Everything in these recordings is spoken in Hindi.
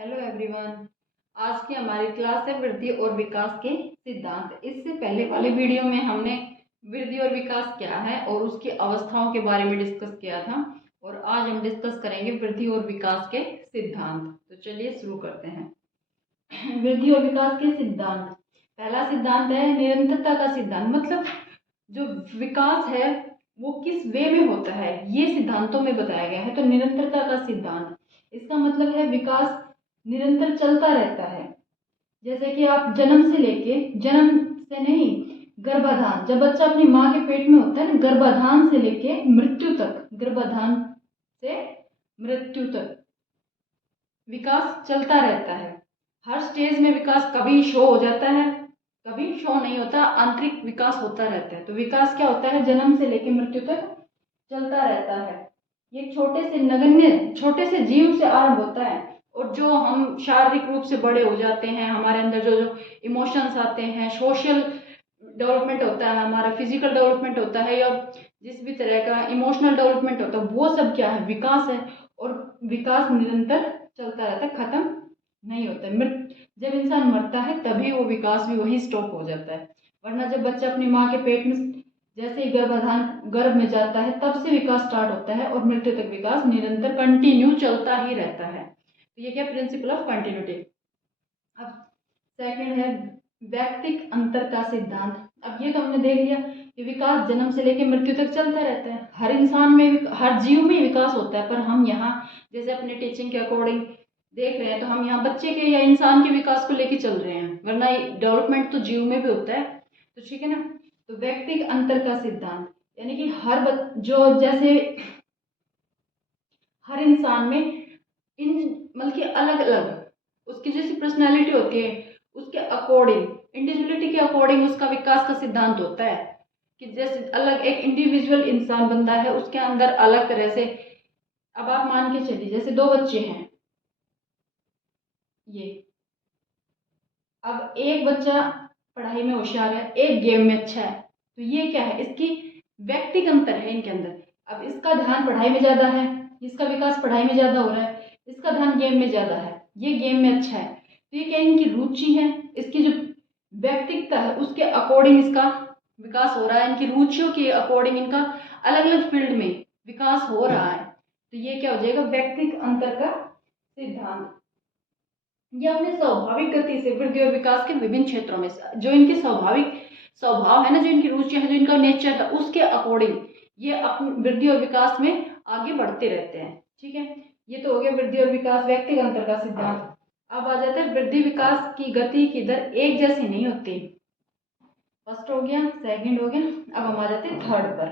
Hello everyone. आज की हमारी क्लास है वृद्धि और विकास के सिद्धांत। इससे पहले वाले वीडियो में हमने वृद्धि और विकास क्या है और उसकी अवस्थाओं के बारे में डिस्कस किया था और आज हम डिस्कस करेंगे वृद्धि और विकास के सिद्धांत। तो चलिए शुरू करते हैं। वृद्धि और विकास के सिद्धांत। पहला सिद्धांत है निरंतरता का सिद्धांत। मतलब जो विकास है वो किस वे में होता है ये सिद्धांतों में बताया गया है। तो निरंतरता का सिद्धांत, इसका मतलब है विकास निरंतर चलता रहता है। जैसे कि आप जन्म से नहीं, गर्भाधान, जब बच्चा अपनी माँ के पेट में होता है ना, गर्भाधान से लेके मृत्यु तक, गर्भाधान से मृत्यु तक विकास चलता रहता है। हर स्टेज में विकास कभी शो हो जाता है, कभी शो नहीं होता, आंतरिक विकास होता रहता है। तो विकास क्या होता है, जन्म से लेकर मृत्यु तक चलता रहता है। ये छोटे से जीव से आरंभ होता है और जो हम शारीरिक रूप से बड़े हो जाते हैं, हमारे अंदर जो जो इमोशंस आते हैं, सोशल डेवलपमेंट होता है, हमारा फिजिकल डेवलपमेंट होता है, या जिस भी तरह का इमोशनल डेवलपमेंट होता है, वो सब क्या है, विकास है। और विकास निरंतर चलता रहता है, खत्म नहीं होता है। जब इंसान मरता है तभी वो विकास भी वही स्टॉप हो जाता है। वरना जब बच्चा अपनी माँ के पेट में जैसे ही गर्भ में जाता है तब से विकास स्टार्ट होता है और मृत्यु तक विकास निरंतर कंटिन्यू चलता ही रहता है। तो ये क्या, प्रिंसिपल ऑफ कंटिन्यूटी। अब सेकंड है व्यक्तिक अंतर का सिद्धांत। अब ये तो हमने देख लिया कि विकास जन्म से लेकर मृत्यु तक चलता रहता है। हर इंसान में, हर जीव में विकास होता है, पर हम यहाँ जैसे अपने टीचिंग के अकॉर्डिंग देख रहे हैं तो हम यहाँ बच्चे के या इंसान के विकास को लेकर चल रहे हैं, वरना डेवलपमेंट तो जीव में भी होता है। तो ठीक है ना। तो व्यक्तिक अंतर का सिद्धांत यानी कि जो जैसे हर इंसान में इन मतलब कि अलग अलग उसकी जैसी पर्सनैलिटी होती है, उसके अकॉर्डिंग, इंडिविजुअलिटी के अकॉर्डिंग उसका विकास का सिद्धांत होता है। कि जैसे अलग एक इंडिविजुअल इंसान बंदा है, उसके अंदर अलग तरह से, अब आप मान के चलिए जैसे दो बच्चे हैं ये, अब एक बच्चा पढ़ाई में होशियार है, एक गेम में अच्छा है, तो ये क्या है, इसकी व्यक्तिगत अंतर है इनके अंदर। अब इसका ध्यान पढ़ाई में ज्यादा है, इसका विकास पढ़ाई में ज्यादा हो रहा है, इसका ध्यान गेम में ज्यादा है, ये गेम में अच्छा है। तो ये क्या, इनकी रुचि है, इसकी जो व्यक्तिगता है उसके अकॉर्डिंग इसका विकास हो रहा है, इनकी रुचियों के अकॉर्डिंग इनका अलग अलग फील्ड में विकास हो रहा है। तो ये क्या हो जाएगा, व्यक्तिगत अंतर का सिद्धांत। ये अपने स्वाभाविक गति से वृद्धि और विकास के विभिन्न क्षेत्रों में से जो इनके स्वाभाविक स्वभाव है ना, जो इनकी रुचियां है, जो इनका नेचर है, उसके अकॉर्डिंग ये अपनी वृद्धि और विकास में आगे बढ़ते रहते हैं। ठीक है, ये तो हो गया वृद्धि और विकास, व्यक्तिगत अंतर का सिद्धांत। अब आ जाता है वृद्धि विकास की गति की दर एक जैसी नहीं होती। फर्स्ट हो गया, सेकंड हो गया, अब हम आ जाते हैं थर्ड पर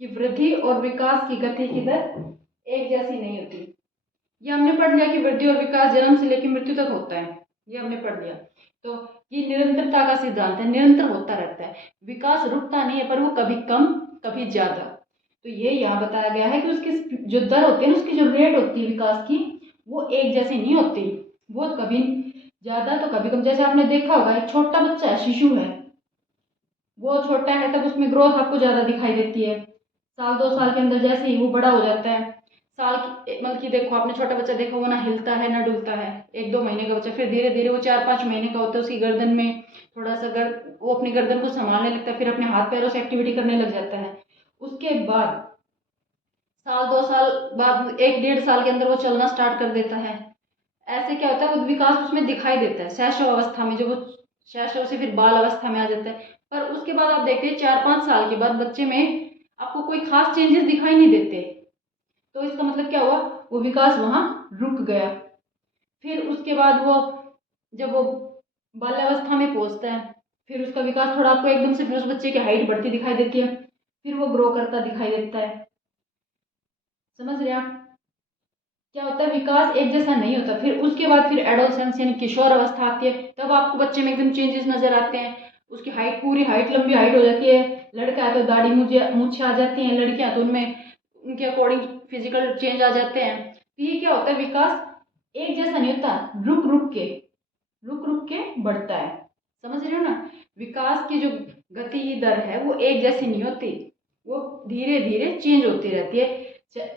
कि वृद्धि और विकास की गति की दर एक जैसी नहीं होती। ये हमने पढ़ लिया कि वृद्धि और विकास जन्म से लेकर मृत्यु तक होता है, ये हमने पढ़ लिया। तो ये निरंतरता का सिद्धांत है, निरंतर होता रहता है, विकास रुकता नहीं है, पर वो कभी कम कभी ज्यादा। तो ये यहाँ बताया गया है कि उसकी जो दर होती है ना, उसकी जो रेट होती है विकास की, वो एक जैसी नहीं होती, वो कभी ज्यादा तो कभी कम। जैसे आपने देखा होगा, एक छोटा बच्चा है, शिशु है, वो छोटा है तब उसमें ग्रोथ आपको ज्यादा दिखाई देती है। साल 2 साल के अंदर जैसे ही वो बड़ा हो जाता है, साल की मतलब कि देखो आपने छोटा बच्चा देखा, वो ना हिलता है ना डुलता है, 1-2 महीने का बच्चा, फिर धीरे धीरे वो 4-5 महीने का होता है, उसकी गर्दन में थोड़ा सा वो अपनी गर्दन को संभालने लगता है, फिर अपने हाथ पैरों से एक्टिविटी करने लग जाता है। उसके बाद साल 2 साल बाद 1-1.5 साल के अंदर वो चलना स्टार्ट कर देता है। ऐसे क्या होता है, वो विकास उसमें दिखाई देता है शैशव अवस्था में, जब वो शैशव से फिर बाल अवस्था में आ जाता है। पर उसके बाद आप देखते हैं 4-5 साल के बाद बच्चे में आपको कोई खास चेंजेस दिखाई नहीं देते। तो इसका मतलब क्या हुआ, वो विकास वहां रुक गया। फिर उसके बाद वो जब वो बाल्यावस्था में पहुंचता है, फिर उसका विकास थोड़ा आपको एकदम से, फिर उस बच्चे की हाइट बढ़ती दिखाई देती है, फिर वो ग्रो करता दिखाई देता है। समझ रहे हैं आप, क्या होता है, विकास एक जैसा नहीं होता। फिर उसके बाद फिर एडोलसेंस यानी किशोर अवस्था आती है, तब आपको बच्चे में एकदम चेंजेस नजर आते हैं। उसकी हाइट, पूरी हाइट, लंबी हाइट हो जाती है। लड़का है तो दाढ़ी मूछें आ जाती हैं, लड़कियां तो उनमें उनके अकॉर्डिंग फिजिकल चेंज आ जाते हैं। तो ये क्या होता है, विकास एक जैसा नहीं होता, रुक रुक के बढ़ता है। समझ रहे हो ना, विकास की जो गति दर है वो एक जैसी नहीं होती, वो धीरे धीरे चेंज होती रहती है,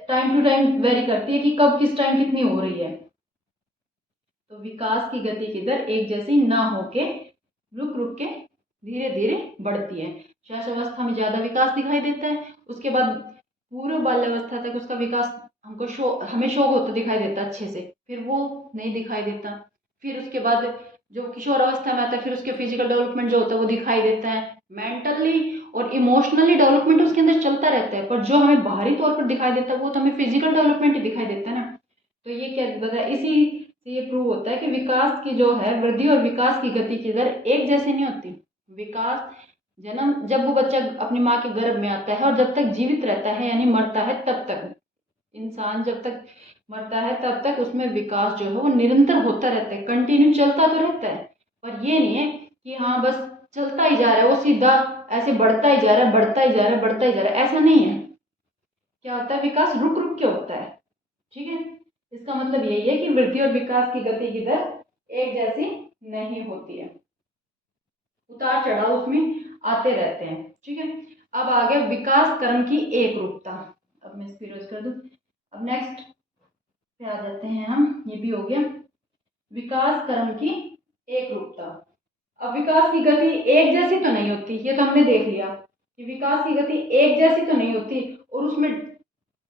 टाइम टू टाइम वेरी करती है कि कब किस टाइम कितनी हो रही है। तो विकास की गति की दर एक जैसी ना होके रुक रुक के धीरे धीरे बढ़ती है। शैशवावस्था में ज़्यादा विकास दिखाई देता है, उसके बाद पूर्व बाल्यावस्था तक उसका विकास हमें शो होता दिखाई देता है अच्छे से, फिर वो नहीं दिखाई देता। फिर उसके बाद जो किशोर अवस्था में आता है, फिर उसके फिजिकल डेवलपमेंट जो होता है वो दिखाई देता है। मेंटली और इमोशनली डेवलपमेंट उसके अंदर चलता रहता है, पर जो हमें बाहरी तौर पर दिखाई देता है वो तो हमें फिजिकल डेवलपमेंट ही दिखाई देता है ना। तो ये क्या बताया, इसी से ये प्रूव होता है कि विकास की जो है वृद्धि और विकास की गति की दर एक जैसी नहीं होती। विकास जन्म जब वो बच्चा अपनी माँ के गर्भ में आता है और जब तक जीवित रहता है यानी मरता है तब तक, इंसान जब तक मरता है तब तक उसमें विकास जो है वो निरंतर होता रहता है, कंटिन्यू चलता तो रहता है। पर ये नहीं है कि हाँ बस चलता ही जा रहा है, वो सीधा ऐसे बढ़ता ही जा रहा है, बढ़ता ही जा रहा है, बढ़ता ही जा रहा है, ऐसा नहीं है। क्या होता है, विकास रुक रुक के होता है। ठीक है, इसका मतलब यही है कि वृद्धि और विकास की गति की दर एक जैसी नहीं होती है, उतार चढ़ाव उसमें आते रहते हैं। ठीक है, अब आ गया विकास क्रम की एक रूपता। अब मैं इसको रोज कर दूं। अब नेक्स्ट पे आ जाते हैं हम, ये भी हो गया विकास क्रम की एक रूपता। अब विकास की गति एक जैसी तो नहीं होती, ये तो हमने देख लिया कि विकास की गति एक जैसी तो नहीं होती, और उसमें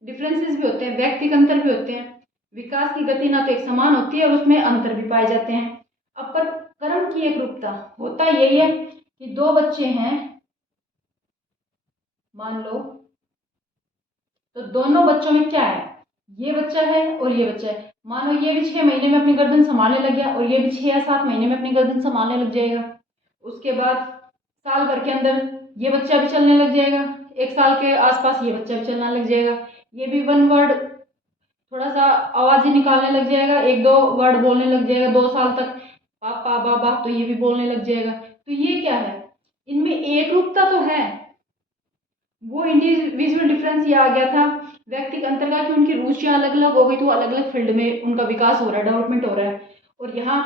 डिफरेंसेस भी होते हैं, व्यक्तिगत अंतर भी होते हैं। विकास की गति ना तो एक समान होती है और उसमें अंतर भी पाए जाते हैं। अब पर क्रम की एक रूपता होता यही है कि दो बच्चे हैं मान लो, तो दोनों बच्चों में क्या है, ये बच्चा है और ये बच्चा है। मानो ये भी 6 महीने में अपनी गर्दन संभालने लग गया और ये भी 6 या 7 महीने में अपनी गर्दन संभालने लग जाएगा। उसके बाद साल भर के अंदर ये बच्चा भी चलने लग जाएगा, 1 साल के आसपास ये बच्चा भी चलना लग जाएगा, ये भी 1 वर्ड थोड़ा सा आवाज ही निकालने लग जाएगा, 1-2 वर्ड बोलने लग जाएगा। 2 साल तक पापा बाबा तो ये भी बोलने लग जाएगा। तो ये क्या है, इनमें एक रूपता तो है, वो इंडिविजुअल डिफरेंस ये आ गया था व्यक्ति के अंतर का कि उनकी रुचियां अलग अलग हो गई, तो अलग अलग फील्ड में उनका विकास हो रहा है, डेवलपमेंट हो रहा है, और यहाँ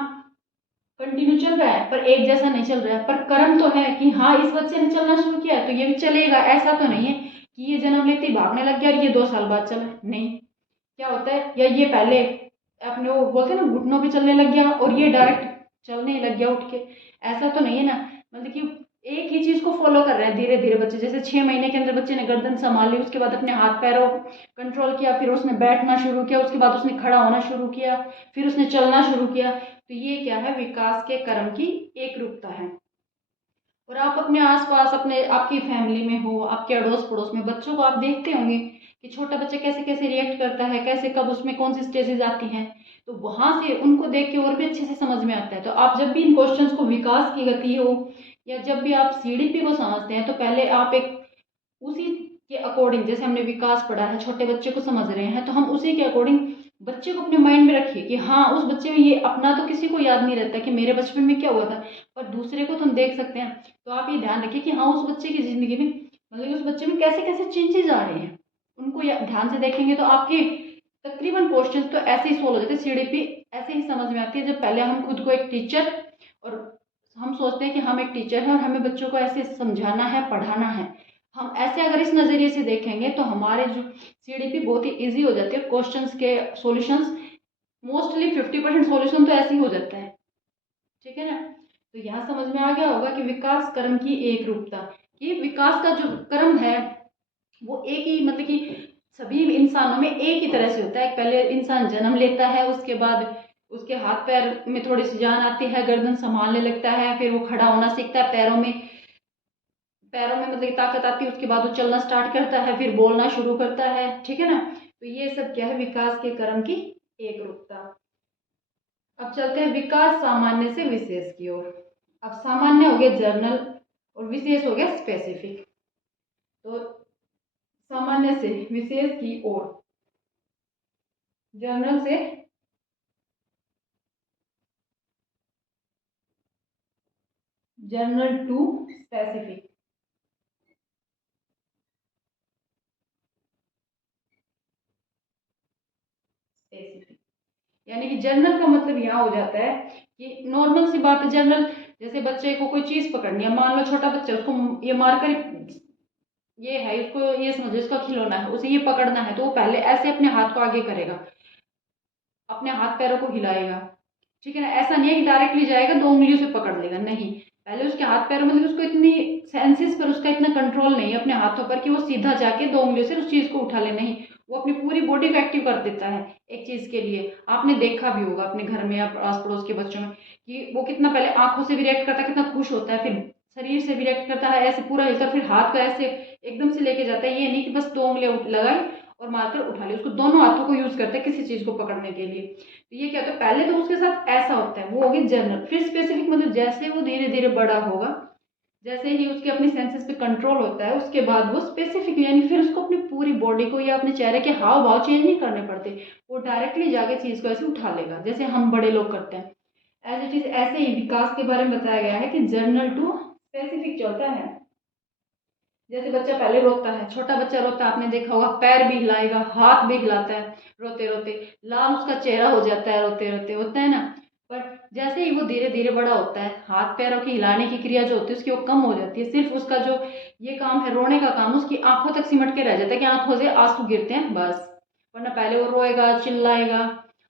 कंटिन्यू चल रहा है पर एक जैसा नहीं चल रहा है। पर कर्म तो है कि हाँ इस बच्चे ने चलना शुरू किया तो ये भी चलेगा, ऐसा तो नहीं है कि ये जन्म लेते ही भागने लग गया और ये 2 साल बाद चला, नहीं। क्या होता है, या ये पहले अपने वो बोलते हैं ना घुटनों पे चलने लग गया और ये डायरेक्ट चलने लग गया उठ के, ऐसा तो नहीं है ना। मतलब कि एक ही चीज को फॉलो कर रहे हैं धीरे धीरे बच्चे, जैसे 6 महीने के अंदर बच्चे ने गर्दन संभाल ली, उसके बाद अपने हाथ पैरों कंट्रोल किया, फिर उसने बैठना शुरू किया, उसके बाद उसने खड़ा होना शुरू किया, फिर उसने चलना शुरू किया। तो ये क्या है, विकास के क्रम की एक रूपता है। और आप अपने आसपास अपने आपकी फैमिली में हो, आपके अड़ोस पड़ोस में बच्चों को आप देखते होंगे कि छोटा बच्चा कैसे कैसे रिएक्ट करता है, कैसे कब उसमें कौन सी स्टेजेस आती हैं, तो वहां से उनको देख के और भी अच्छे से समझ में आता है। तो आप जब भी इन क्वेश्चंस को विकास की गति हो या जब भी आप सीडीपी को समझते हैं, तो पहले आप एक उसी के अकॉर्डिंग, जैसे हमने विकास पढ़ा है छोटे बच्चे को समझ रहे हैं, तो हम उसी के अकॉर्डिंग बच्चे को अपने माइंड में रखिए कि हाँ उस बच्चे में ये, अपना तो किसी को याद नहीं रहता कि मेरे बचपन में क्या हुआ था, पर दूसरे को तो हम देख सकते हैं। तो आप ये ध्यान रखिए कि हाँ उस बच्चे की जिंदगी में, मतलब उस बच्चे में कैसे कैसे चेंजेस आ रहे हैं, उनको ध्यान से देखेंगे तो आपके तकरीबन क्वेश्चन तो ऐसे ही सोल्व हो जाते हैं, सीडीपी ऐसे ही समझ में आती है। जब पहले हम खुद को एक टीचर, और हम सोचते हैं कि हम एक टीचर हैं और हमें बच्चों को ऐसे समझाना है, पढ़ाना है, हम ऐसे अगर इस नज़रिए से देखेंगे तो हमारे जो सीडीपी बहुत ही इजी हो जाती है, क्वेश्चंस के सॉल्यूशंस मोस्टली 50% सॉल्यूशन तो ऐसे ही हो जाता है। ठीक है ना, तो यहाँ समझ में आ गया होगा कि विकास क्रम की एक रूपता, कि विकास का जो क्रम है वो एक ही, मतलब कि सभी इंसानों में एक ही तरह से होता है। पहले इंसान जन्म लेता है, उसके बाद उसके हाथ पैर में थोड़ी सी जान आती है, गर्दन संभालने लगता है, फिर वो खड़ा होना सीखता है, पैरों में मतलब कि ताकत आती है, उसके बाद वो चलना स्टार्ट करता है, फिर बोलना शुरू करता है। ठीक है ना, तो ये सब क्या है, विकास के क्रम की एक रूपता। अब चलते हैं विकास सामान्य से विशेष की ओर। अब सामान्य हो गया जर्नल और विशेष हो गया स्पेसिफिक। तो सामान्य से विशेष की ओर, जर्नल से जर्नल टू स्पेसिफिक। स्पेसिफिक यानी कि जर्नल का मतलब यहाँ हो जाता है कि नॉर्मल सी बात है, जनरल, जैसे बच्चे को कोई चीज पकड़नी है, मान लो छोटा बच्चा, उसको ये मारकर, ये है उसको, ये समझो इसका खिलौना है, उसे ये पकड़ना है, तो वो पहले ऐसे अपने हाथ को आगे करेगा, अपने हाथ पैरों को हिलाएगा, ठीक है ना। ऐसा नहीं है कि डायरेक्टली जाएगा 2 उंगलियों से पकड़ लेगा, नहीं। पहले उसके हाथ पैरों मतलब उसको इतनी सेंसेस पर उसका इतना कंट्रोल नहीं है अपने हाथों पर कि वो सीधा जाके 2 उंगलियों से उस चीज़ को उठा ले, नहीं। वो अपनी पूरी बॉडी को एक्टिव कर देता है एक चीज़ के लिए। आपने देखा भी होगा अपने घर में या आस पड़ोस के बच्चों में कि वो कितना पहले आंखों से भी रिएक्ट करता है, कितना खुश होता है, फिर शरीर से भी रिएक्ट करता है, ऐसे पूरा हिलता, फिर हाथ का ऐसे एकदम से लेके जाता है। ये नहीं कि बस 2 उंगलियां लगाई और मारकर उठा ली, उसको दोनों हाथों को यूज करता है किसी चीज को पकड़ने के लिए। तो ये क्या होता है, पहले तो उसके साथ ऐसा होता है, वो होगी जनरल। फिर स्पेसिफिक मतलब जैसे वो धीरे धीरे बड़ा होगा, जैसे ही उसके अपने सेंसेस पे कंट्रोल होता है, उसके बाद वो स्पेसिफिक यानी फिर उसको अपनी पूरी बॉडी को या अपने चेहरे के हाव भाव चेंज नहीं करने पड़ते, वो डायरेक्टली जाके चीज को ऐसे उठा लेगा जैसे हम बड़े लोग करते हैं। ऐसी चीज ऐसे ही विकास के बारे में बताया गया है कि जर्नल टू स्पेसिफिक चलता है। जैसे बच्चा पहले रोता है, छोटा बच्चा रोता है, आपने देखा होगा पैर भी हिलाएगा, हाथ भी हिलाता है रोते रोते, लाल उसका चेहरा हो जाता है रोते रोते, होता है ना। पर जैसे ही वो धीरे धीरे बड़ा होता है, हाथ पैरों की हिलाने की क्रिया जो होती है उसकी वो कम हो जाती है, सिर्फ उसका जो ये काम है रोने का काम उसकी आंखों तक सिमट के रह जाता है कि आंखों से आंसू गिरते हैं बस। वरना पहले वो रोएगा, चिल्लाएगा,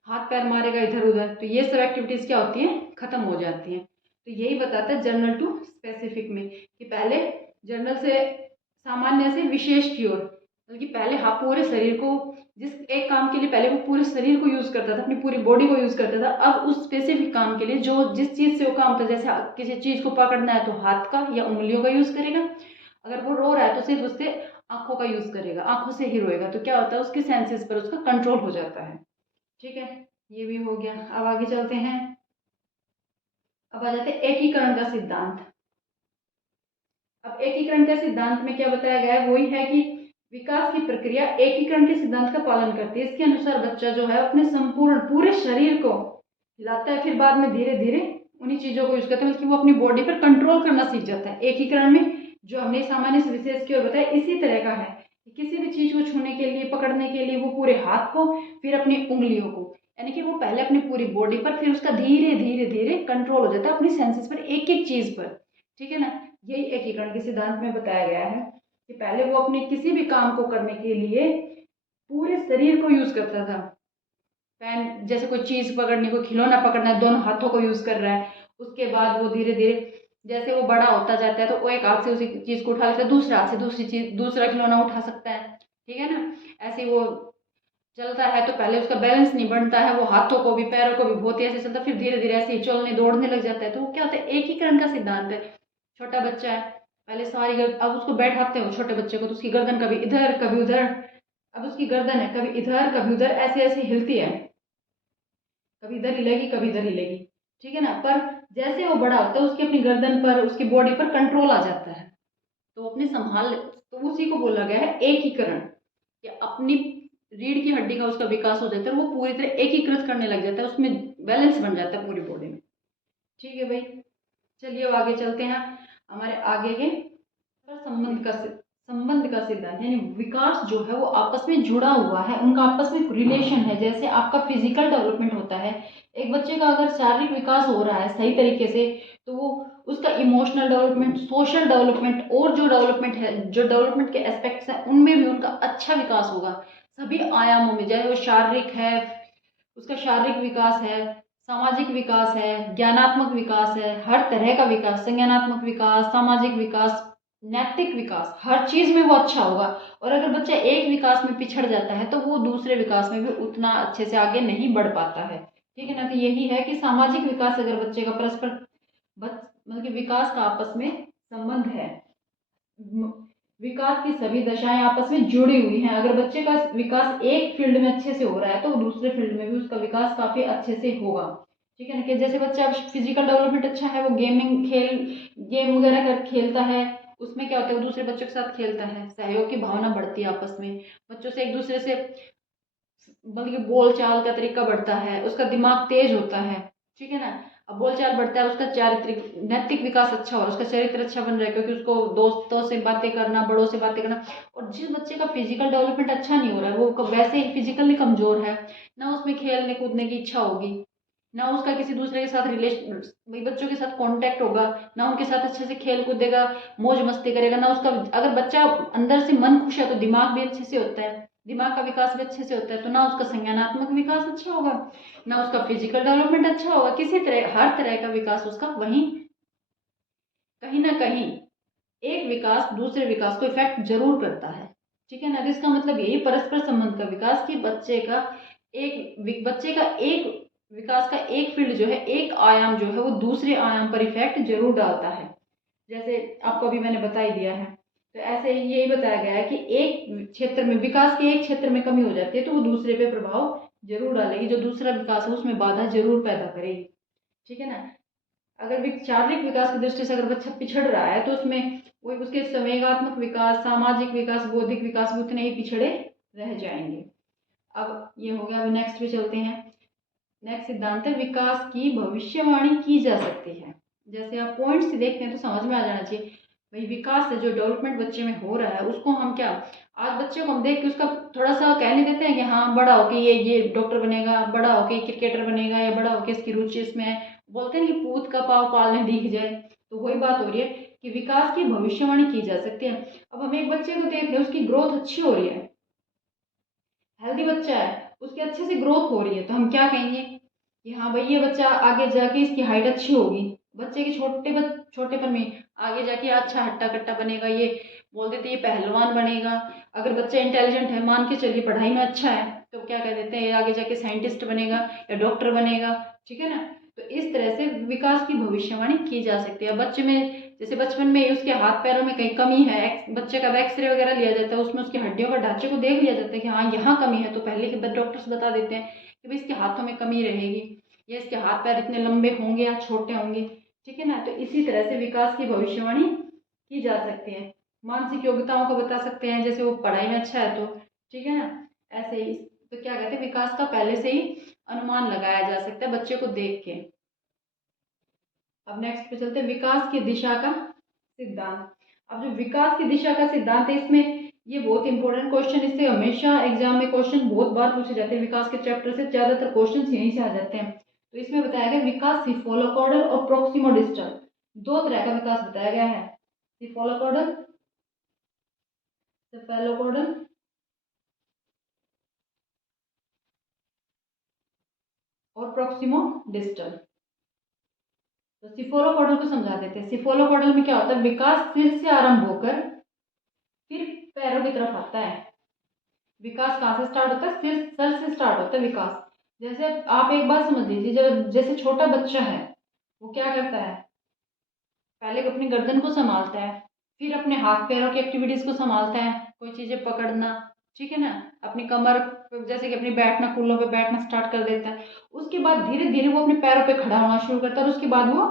हाथ पैर मारेगा इधर उधर, तो ये सब एक्टिविटीज क्या होती है, खत्म हो जाती हैं। तो यही बताता है जर्नल टू स्पेसिफिक में कि पहले जर्नल से सामान्य से विशेष की ओर, बल्कि पहले हाँ पूरे शरीर को, जिस एक काम के लिए पहले वो पूरे शरीर को यूज करता था, अपनी पूरी बॉडी को यूज करता था, अब उस स्पेसिफिक काम के लिए जो जिस चीज से वो काम था, जैसे किसी चीज को पकड़ना है तो हाथ का या उंगलियों का यूज करेगा, अगर वो रो रहा है तो सिर्फ उससे आंखों का यूज करेगा, आंखों से ही रोएगा, तो क्या होता है उसके सेंसेस पर उसका कंट्रोल हो जाता है। ठीक है, ये भी हो गया। अब आगे चलते हैं, अब आ जाते हैं एकीकरण का सिद्धांत। अब एकीकरण के सिद्धांत में क्या बताया गया है, वही है कि विकास की प्रक्रिया एकीकरण के सिद्धांत का पालन करती है। इसके अनुसार बच्चा जो है अपने संपूर्ण पूरे शरीर को हिलाता है, फिर बाद में धीरे धीरे उन्हीं चीजों को यूज करता है, बल्कि वो अपनी बॉडी पर कंट्रोल करना सीख जाता है। एकीकरण में जो हमने सामान्य से विशेष की ओर बताया इसी तरह का है कि किसी भी चीज को छूने के लिए, पकड़ने के लिए वो पूरे हाथ को, फिर अपनी उंगलियों को, यानी कि वो पहले अपनी पूरी बॉडी पर, फिर उसका धीरे धीरे धीरे कंट्रोल हो जाता है अपनी सेंसेस पर, एक एक चीज पर। ठीक है ना। यही एकीकरण के सिद्धांत में बताया गया है कि पहले वो अपने किसी भी काम को करने के लिए पूरे शरीर को यूज करता था। पेन जैसे कोई चीज पकड़नी, कोई खिलौना पकड़ना है, दोनों हाथों को यूज कर रहा है। उसके बाद वो धीरे धीरे जैसे वो बड़ा होता जाता है तो वो एक हाथ से उसी चीज को उठा लेता है, दूसरे हाथ से दूसरी चीज, दूसरा खिलौना उठा सकता है। ठीक है ना। ऐसे वो चलता है तो पहले उसका बैलेंस नहीं बनता है, वो हाथों को भी पैरों को भी बहुत ही ऐसे चलता है, फिर धीरे धीरे ऐसे ही चलने दौड़ने लग जाता है। तो वो क्या होता है, एकीकरण का सिद्धांत है। छोटा बच्चा है, पहले सारी अब उसको बैठाते हो छोटे बच्चे को तो उसकी गर्दन कभी इधर कभी उधर, अब उसकी गर्दन है कभी इधर कभी उधर ऐसे ऐसे हिलती है, कभी इधर हिलेगी कभी इधर हिलेगी। ठीक है ना। पर जैसे वो बड़ा होता है उसकी अपनी गर्दन पर, उसकी बॉडी पर कंट्रोल आ जाता है, तो अपने संभाल, तो उसी को बोला गया है एकीकरण, कि अपनी रीढ़ की हड्डी का उसका विकास हो जाता है, वो पूरी तरह एकीकृत करने लग जाता है, उसमें बैलेंस बन जाता है पूरी बॉडी में। ठीक है भाई, चलिए अब आगे चलते हैं। हमारे आगे के पर संबंध का सिद्धांत, यानी विकास जो है वो आपस में जुड़ा हुआ है, उनका आपस में रिलेशन है। जैसे आपका फिजिकल डेवलपमेंट होता है, एक बच्चे का अगर शारीरिक विकास हो रहा है सही तरीके से, तो वो उसका इमोशनल डेवलपमेंट, सोशल डेवलपमेंट और जो डेवलपमेंट है, जो डेवलपमेंट के एस्पेक्ट्स हैं उनमें भी उनका अच्छा विकास होगा सभी आयामों में। चाहे वो शारीरिक है, उसका शारीरिक विकास है, सामाजिक विकास है, ज्ञानात्मक विकास है, हर तरह का विकास, संज्ञानात्मक विकास, सामाजिक विकास, नैतिक विकास, हर चीज में वो अच्छा होगा। और अगर बच्चा एक विकास में पिछड़ जाता है तो वो दूसरे विकास में भी उतना अच्छे से आगे नहीं बढ़ पाता है। ठीक है ना। तो यही है कि सामाजिक विकास अगर बच्चे का परस्पर मतलब कि विकास का आपस में संबंध है, विकास की सभी दशाएं आपस में जुड़ी हुई हैं। अगर बच्चे का विकास एक फील्ड में अच्छे से हो रहा है तो दूसरे फील्ड में भी उसका विकास काफी अच्छे से होगा। ठीक है ना। कि जैसे बच्चा फिजिकल डेवलपमेंट अच्छा है, वो गेमिंग खेल गेम वगैरह कर खेलता है, उसमें क्या होता है वो दूसरे बच्चों के साथ खेलता है, सहयोग की भावना बढ़ती है आपस में, बच्चों से एक दूसरे से बल्कि बोल चाल का तरीका बढ़ता है, उसका दिमाग तेज होता है। ठीक है ना। अब बोल चाल बढ़ता है, उसका चारित्रिक नैतिक विकास अच्छा हो रहा है, उसका चरित्र अच्छा बन रहा है, क्योंकि उसको दोस्तों से बातें करना, बड़ों से बातें करना। और जिस बच्चे का फिजिकल डेवलपमेंट अच्छा नहीं हो रहा है, वो वैसे ही फिजिकली कमजोर है, ना उसमें खेलने कूदने की इच्छा होगी, ना उसका किसी दूसरे के साथ रिलेशन, भाई बच्चों के साथ कांटेक्ट होगा, ना उनके साथ अच्छे से खेल कूदेगा, मौज मस्ती करेगा, ना उसका, अगर बच्चा अंदर से मन खुश है तो दिमाग भी अच्छे से होता है। दिमाग का विकास भी अच्छे से होता है, तो ना उसका संज्ञानात्मक विकास अच्छा होगा, ना उसका फिजिकल डेवलपमेंट अच्छा होगा, किसी तरह हर तरह का विकास उसका वहीं कहीं ना कहीं एक विकास दूसरे विकास को इफेक्ट जरूर करता है। ठीक है ना, तो इसका मतलब यही परस्पर संबंध का विकास कि बच्चे का एक विकास का एक फील्ड जो है, एक आयाम जो है वो दूसरे आयाम पर इफेक्ट जरूर डालता है। जैसे आपको अभी मैंने बता ही दिया है, तो ऐसे ही यही बताया गया है कि एक क्षेत्र में विकास के एक क्षेत्र में कमी हो जाती है तो वो दूसरे पे प्रभाव जरूर डालेगी, जो दूसरा विकास है उसमें बाधा जरूर पैदा करेगी। ठीक है ना, अगर शारीरिक विकास की दृष्टि से अगर बच्चा पिछड़ रहा है तो उसमें वो उसके संवेगात्मक विकास, सामाजिक विकास, बौद्धिक विकास भी उतने ही पिछड़े रह जाएंगे। अब ये हो गया, अभी नेक्स्ट पे चलते हैं। नेक्स्ट सिद्धांत है विकास की भविष्यवाणी की जा सकती है। जैसे आप पॉइंट्स देखते हैं तो समझ में आ जाना चाहिए भाई, विकास है जो डेवलपमेंट बच्चे में हो रहा है उसको हम क्या, आज बच्चे को हम देख के उसका थोड़ा सा कहने देते हैं कि हाँ बड़ा होके ये डॉक्टर बनेगा, बड़ा होके क्रिकेटर बनेगा, या बड़ा होके इसकी रुचि इसमें है, बोलते हैं कि पूत का पाव पालने दिख जाए। तो वही बात हो रही है कि विकास की भविष्यवाणी की जा सकती है। अब हम एक बच्चे को देख रहे हैं, उसकी ग्रोथ अच्छी हो रही है, हेल्दी बच्चा है, उसकी अच्छे से ग्रोथ हो रही है, तो हम क्या कहेंगे कि हाँ भाई ये बच्चा आगे जाके इसकी हाइट अच्छी होगी। बच्चे के छोटेपन में आगे जाके अच्छा हट्टा कट्टा बनेगा, ये बोल देते ये पहलवान बनेगा। अगर बच्चा इंटेलिजेंट है, मान के चलिए पढ़ाई में अच्छा है, तो क्या कह देते हैं आगे जाके साइंटिस्ट बनेगा या डॉक्टर बनेगा। ठीक है ना, तो इस तरह से विकास की भविष्यवाणी की जा सकती है। बच्चे में जैसे बचपन में उसके हाथ पैरों में कहीं कमी है, बच्चे का एक्सरे वगैरह लिया जाता है, उसमें उसकी हड्डियों का ढांचे को देख लिया जाता है कि हाँ यहाँ कमी है, तो पहले के डॉक्टर्स बता देते हैं कि भाई इसके हाथों में कमी रहेगी, या इसके हाथ पैर इतने लंबे होंगे या छोटे होंगे। ठीक है ना, तो इसी तरह से विकास की भविष्यवाणी की जा सकती है। मानसिक योग्यताओं को बता सकते हैं, जैसे वो पढ़ाई में अच्छा है तो ठीक है ना, ऐसे ही तो क्या कहते हैं विकास का पहले से ही अनुमान लगाया जा सकता है बच्चे को देख के। अब नेक्स्ट पे चलते हैं विकास की दिशा का सिद्धांत। अब जो विकास की दिशा का सिद्धांत है, इसमें ये बहुत इंपॉर्टेंट क्वेश्चन, इससे हमेशा एग्जाम में क्वेश्चन बहुत बार पूछे जाते हैं, विकास के चैप्टर से ज्यादातर क्वेश्चन यहीं से आ जाते हैं। तो इसमें बताया गया विकास सिफोलोकॉडल और प्रोक्सिमोडिस्टल, दो तरह का विकास बताया गया है। सिफोलोकॉडल, सेफेलोकॉडल और प्रोक्सिमोडिस्टल। तो सिफोलोकॉडल को समझा देते हैं। सिफोलोकॉडल में क्या होता है, विकास सिर से आरंभ होकर फिर पैरों की तरफ आता है। विकास कहाँ से स्टार्ट होता है, सिर सर से स्टार्ट होता है विकास। जैसे आप एक बात समझ लीजिए, जब जैसे छोटा बच्चा है वो क्या करता है, पहले अपनी गर्दन को संभालता है, फिर अपने हाथ पैरों की एक्टिविटीज को संभालता है, कोई चीजें पकड़ना, ठीक है ना, अपनी कमर जैसे कि अपनी बैठना, कूल्हों पे बैठना स्टार्ट कर देता है। उसके बाद धीरे धीरे वो अपने पैरों पे खड़ा होना शुरू करता है, और उसके बाद वो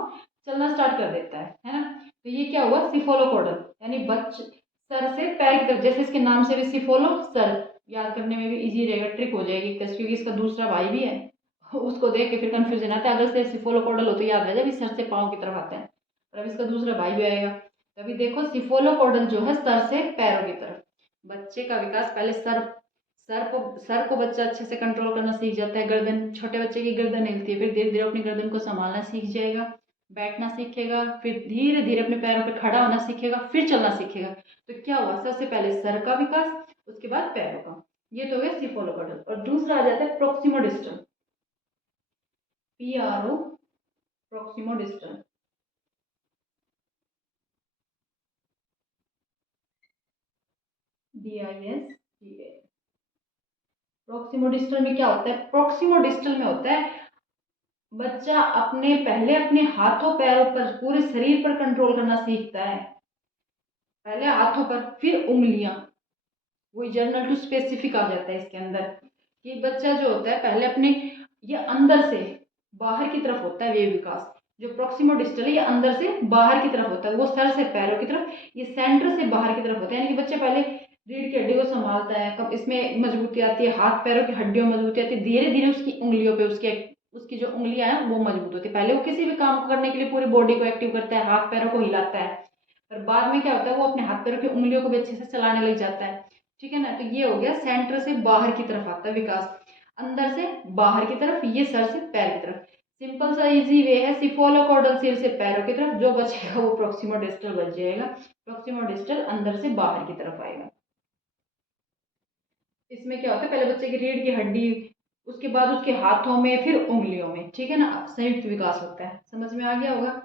चलना स्टार्ट कर देता है ना। तो ये क्या हुआ, सिफोलोकॉडल, यानी बच्चे सर से पैर की तरफ, जैसे इसके नाम से भी सिफोलो सर, याद करने में भी इजी रहेगा, ट्रिक हो जाएगी, क्योंकि इसका दूसरा भाई भी है उसको देख के फिर कंफ्यूजन आता है। अगर से सिफोलोकॉडल हो तो याद रह जाए सर से पाँव की तरफ आता है, और अब इसका दूसरा भाई भी आएगा। तभी देखो सिफोलोकॉडल जो है सर से पैरों की तरफ। बच्चे का विकास पहले सर को बच्चा अच्छे से कंट्रोल करना सीख जाता है, गर्दन, छोटे बच्चे की गर्दन हिलती है, फिर धीरे धीरे अपनी गर्दन को संभालना सीख जाएगा, बैठना सीखेगा, फिर धीरे धीरे अपने पैरों पर खड़ा होना सीखेगा, फिर चलना सीखेगा। तो क्या हुआ, सबसे पहले सर का विकास, उसके बाद पैरों का। ये तो हो गया सिफोलोकॉडल। और दूसरा आ जाता है प्रोक्सिमोडिस्टल, PRO, प्रोक्सिमोडिस्टल। DISTA। प्रोक्सिमोडिस्टल में क्या होता है, प्रोक्सिमोडिस्टल में होता है बच्चा पहले अपने हाथों पैरों पर, पूरे शरीर पर कंट्रोल करना सीखता है। पहले हाथों पर, फिर उंगलियां, वही जर्नल टू स्पेसिफिक आ जाता है इसके अंदर, कि बच्चा जो होता है पहले अपने, ये अंदर से बाहर की तरफ होता है ये विकास। जो प्रोक्सिमोडिस्टल है ये अंदर से बाहर की तरफ होता है, वो सर से पैरों की तरफ, ये सेंटर से बाहर की तरफ होता है। यानी कि बच्चे पहले रीढ़ की हड्डी को संभालता है, कब इसमें मजबूती आती है, हाथ पैरों की हड्डियों में मजबूती आती है, धीरे धीरे उसकी उंगलियों पे उसके उसकी जो उंगलियां हैं वो मजबूत होती है। पहले वो किसी भी काम को करने के लिए पूरी बॉडी को एक्टिव करता है, हाथ पैरों को हिलाता है, पर बाद में क्या होता है वो अपने हाथ पैरों की उंगलियों को भी अच्छे से चलाने लग जाता है। ठीक है ना, तो ये हो गया सेंटर से बाहर की तरफ आता है विकास, अंदर से बाहर की तरफ, ये सर से पैर की तरफ। सिंपल सा इजी वे है, सिफोलोकॉडल सिर से पैरों की तरफ, जो बचेगा वो प्रोक्सिमोडिस्टल बच जाएगा, प्रोक्सिमोडिस्टल अंदर से बाहर की तरफ आएगा। इसमें क्या होता है, पहले बच्चे की रीढ़ की हड्डी, उसके बाद उसके हाथों में, फिर उंगलियों में, ठीक है ना, संयुक्त विकास होता है। समझ में आ गया होगा।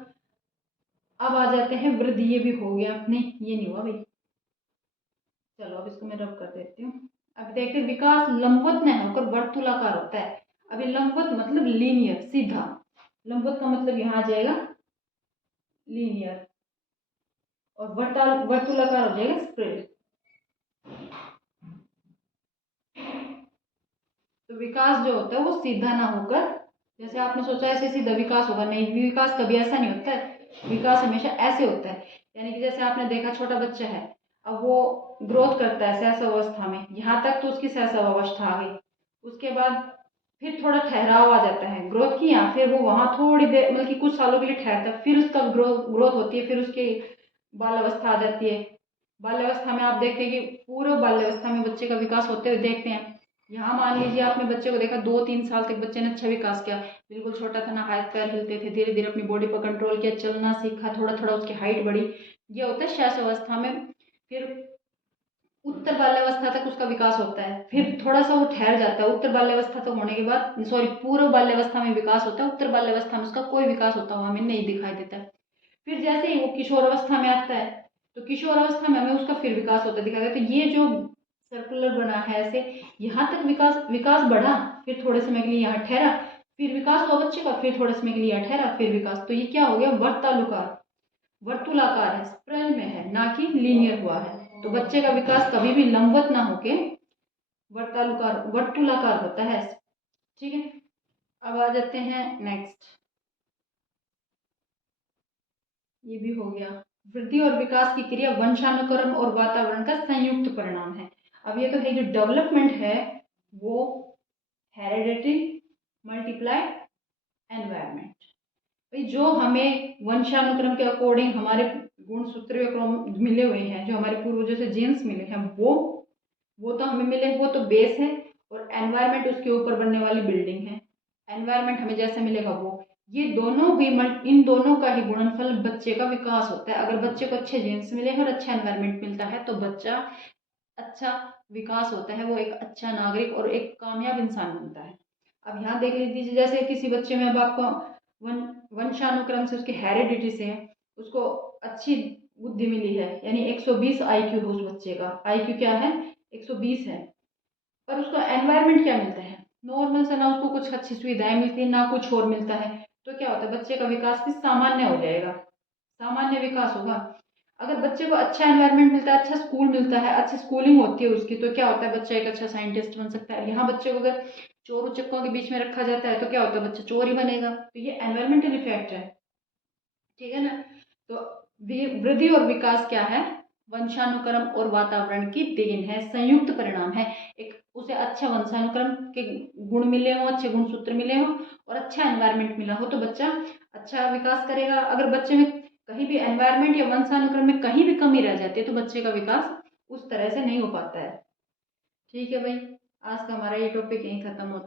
अब आ जाते हैं वृद्धि। ये भी हो गया, नहीं ये नहीं हुआ भाई, चलो अब इसको मैं रब कर देती हूँ। अब देखते हैं, विकास लंबवत न होकर वर्तुलाकार होता है। अभी लंबवत मतलब लीनियर, सीधा। लंबवत का मतलब यहाँ आ जाएगा लीनियर, और वर्तुलाकार हो जाएगा स्प्रेड। तो विकास जो होता है वो सीधा ना होकर, जैसे आपने सोचा ऐसे सीधा विकास होगा, नहीं, विकास कभी ऐसा नहीं होता है। विकास हमेशा ऐसे होता है, यानी कि जैसे आपने देखा छोटा बच्चा है, अब वो ग्रोथ करता है शैशव अवस्था में, यहाँ तक तो उसकी शैशव अवस्था आ गई। उसके बाद फिर थोड़ा ठहराव आ जाता है, ग्रोथ किया, फिर वो वहाँ थोड़ी देर मतलब कि कुछ सालों के लिए ठहरता है, फिर उसका ग्रोथ होती है, फिर उसकी बाल अवस्था आ जाती है। बाल्यावस्था में आप देखते हैं कि पूर्व बाल्यावस्था में बच्चे का विकास होते हुए देखते हैं। यहाँ मान लीजिए आपने बच्चे को देखा 2-3 साल तक बच्चे ने अच्छा विकास किया, बिल्कुल छोटा था ना, हाथ पैर हिलते थे, धीरे धीरे अपनी बॉडी पर कंट्रोल किया, चलना सीखा, थोड़ा थोड़ा उसकी हाइट बढ़ी। ये होता है शैशव अवस्था में। फिर उत्तर बाल्यावस्था तक उसका विकास होता है, फिर थोड़ा सा वो ठहर जाता है। उत्तर बाल्यावस्था तक होने के बाद, सॉरी, पूर्व बाल्यावस्था में विकास होता है, उत्तर बाल्यावस्था में उसका कोई विकास होता हुआ हमें नहीं दिखाई देता है। फिर जैसे ही वो किशोर अवस्था में आता है, तो किशोर अवस्था में हमें उसका फिर विकास होता दिखाई देता है। तो ये जो सर्कुलर बना है ऐसे, यहाँ तक विकास विकास बढ़ा, फिर थोड़े समय के लिए यहाँ ठहरा, फिर विकास हुआ बच्चे का, फिर थोड़े समय के लिए यहाँ ठहरा, फिर विकास। तो ये क्या हो गया, वर्तालुकार, वर्तुलाकार है, स्प्रल में है, ना कि लीनियर हुआ है। तो बच्चे का विकास कभी भी लंबवत ना होके वर्तालुकार वर्तुलाकार होता है। ठीक है, अब आ जाते हैं नेक्स्ट। ये भी हो गया, वृद्धि और विकास की क्रिया वंशानुक्रम और वातावरण का संयुक्त परिणाम है। अब ये तो है, जो डेवलपमेंट है वो हेरिडिटी मल्टीप्लाई एनवायरमेंट। भाई जो हमें वंशानुक्रम के अकॉर्डिंग हमारे गुणसूत्रीय क्रम मिले हुए हैं, जो हमारे पूर्वजों से जीन्स मिले हैं, वो तो हमें मिले, वो तो बेस है, और एनवायरमेंट उसके ऊपर बनने वाली बिल्डिंग है। एनवायरमेंट हमें जैसे मिलेगा वो, ये दोनों भी इन दोनों का ही गुणनफल बच्चे का विकास होता है। अगर बच्चे को अच्छे जीन्स मिले और अच्छा एनवायरमेंट मिलता है तो बच्चा अच्छा विकास होता है, वो एक अच्छा नागरिक और एक कामयाब इंसान बनता है। अब यहाँ देख लीजिए, जैसे किसी बच्चे में, अब आपको वंशानुक्रम से, उसके हेरिडिटी से उसको अच्छी बुद्धि मिली है, यानी 120 IQ है उस बच्चे का, IQ क्या है, 120 है, पर उसको एनवायरनमेंट क्या मिलता है, नॉर्मल से, ना उसको कुछ अच्छी सुविधाएं मिलती है, ना कुछ और मिलता है। तो क्या होता है, बच्चे का विकास भी सामान्य हो जाएगा, सामान्य विकास होगा। अगर बच्चे को अच्छा एनवायरनमेंट मिलता है, अच्छा स्कूल मिलता है, अच्छी स्कूलिंग होती है उसकी, तो क्या होता है, बच्चा एक अच्छा साइंटिस्ट बन सकता है। यहाँ बच्चे को अगर चोर उचक्कों के बीच में रखा जाता है तो क्या होता है, बच्चा चोर ही बनेगा। तो ये एनवायरमेंटल इफेक्ट है, ठीक है ना। तो वृद्धि और विकास क्या है, वंशानुक्रम और वातावरण की देन है, संयुक्त परिणाम है। एक उसे अच्छा वंशानुक्रम के गुण मिले हो, अच्छे गुणसूत्र मिले हो, और अच्छा एनवायरनमेंट मिला हो, तो बच्चा अच्छा विकास करेगा। अगर बच्चे में कहीं भी एनवायरनमेंट या वंशानुक्रम में कहीं भी कमी रह जाती है तो बच्चे का विकास उस तरह से नहीं हो पाता है। ठीक है भाई, आज का हमारा ये टॉपिक यहीं खत्म होता है।